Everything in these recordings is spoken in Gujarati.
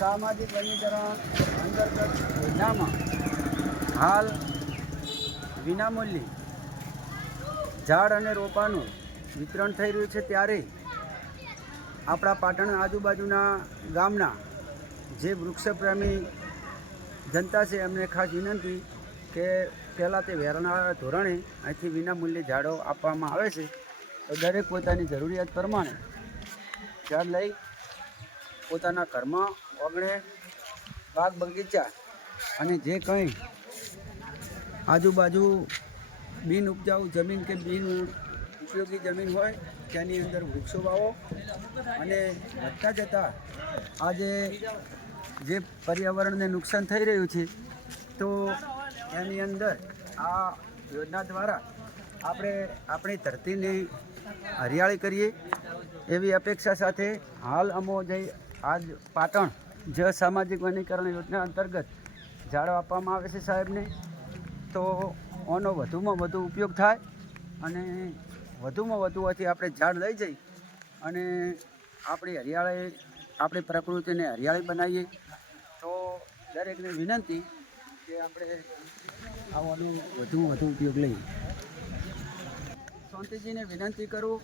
સામાજિક વનીકરણ અંતર્ગત યોજનામાં હાલ વિનામૂલ્યે ઝાડ અને રોપાનું વિતરણ થઈ રહ્યું છે ત્યારે આપણા પાટણ આજુબાજુના ગામના જે વૃક્ષપ્રેમી જનતા છે, એમને ખાસ વિનંતી કે પહેલાં તે વેરણા ધોરણે અહીંથી વિનામૂલ્યે ઝાડો આપવામાં આવે છે. તો દરેક પોતાની જરૂરિયાત પ્રમાણે ઝાડ લઈ પોતાના ઘરમાં ઓગણે બાગ બગીચા અને જે કંઈ આજુબાજુ બિન ઉપજાઉ જમીન કે બિન ઉપયોગી જમીન હોય, તેની અંદર વૃક્ષો વાવો. અને વધતા જતાં આજે જે પર્યાવરણને નુકસાન થઈ રહ્યું છે, તો એની અંદર આ યોજના દ્વારા આપણે આપણી ધરતીને હરિયાળી કરીએ એવી અપેક્ષા સાથે હાલ અમો જે આજ પાટણ જ સામાજિક વનીકરણ યોજના અંતર્ગત ઝાડ આપવામાં આવે છે સાહેબને. તો આનો વધુમાં વધુ ઉપયોગ થાય અને વધુમાં વધુ આથી આપણે ઝાડ લઈ જઈ અને આપણી હરિયાળી, આપણી પ્રકૃતિને હરિયાળી બનાવીએ. તો દરેકને વિનંતી કે આપણે આવવાનો વધુમાં વધુ ઉપયોગ લઈએ શાંતિજીને વિનંતી કરું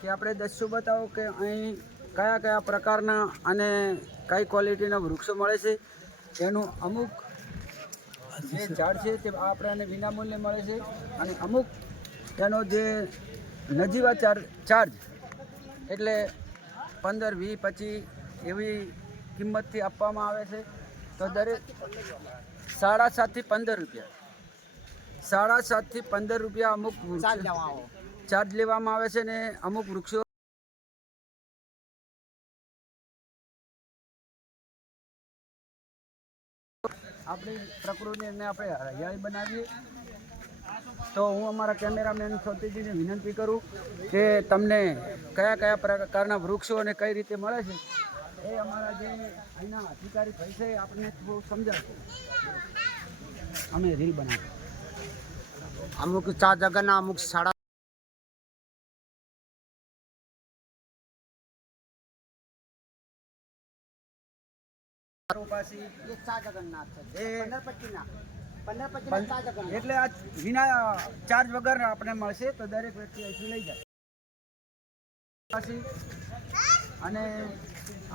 કે આપણે દસ્યુ બતાવો કે અહીં કયા કયા પ્રકારના અને કઈ ક્વોલિટીના વૃક્ષો મળે છે? એનું અમુક જે ઝાડ છે તે આપણને વિનામૂલ્યે મળે છે અને અમુક તેનો જે નજીવા ચાર્જ ચાર્જ એટલે પંદર વીસ પચીસ એવી કિંમતથી આપવામાં આવે છે. તો દરેક સાડા સાતથી પંદર રૂપિયા. સાડા સાતથી પંદર રૂપિયા અમુક ચાર્જ લેવામાં આવે છે ને અમુક વૃક્ષો આપણી પ્રકૃતિને આપણે હરિયાળી બનાવીએ. તો હું અમારા કેમેરામેન સતીજીને વિનંતી કરું કે તમને કયા કયા પ્રકારના વૃક્ષો અને કઈ રીતે મળે છે એ અમારા જે અહીંના અધિકારી ભાઈ છે આપણને થોડું સમજાવશે. અમે રીલ બનાવી અમુક ચા જગરના અમુક શાળા પાછી એ ચા જગન્નાથ છે. પંદર પચીના પંદર પચીના ચા જગન્નાથ. એટલે આ વિના ચાર્જ વગર આપણે મળશે તો દરેક વ્યક્તિ અહીંથી લઈ જાય. અને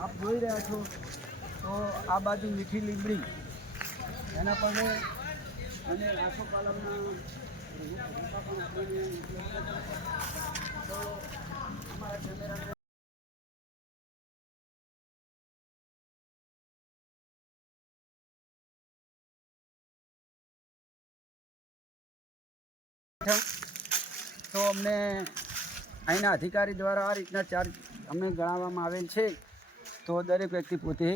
આપ જોઈ રહ્યા છો તો આ બાજુ મીઠી લીમડી એના પગલે અને આસો પાલમના તો અમારા કેમેરામેન તો અમને અહીંના અધિકારી દ્વારા આ રીતના ચાર્જ અમને ગણાવવામાં આવેલ છે. તો દરેક વ્યક્તિ પોતે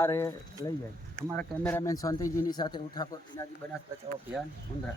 આ રે લઈ જાય. અમારા કેમેરામેન શાંતિજીની સાથે હું ઠાકોર પિનાજી બનાસ બચાવ અભિયાન મુંદ્રા.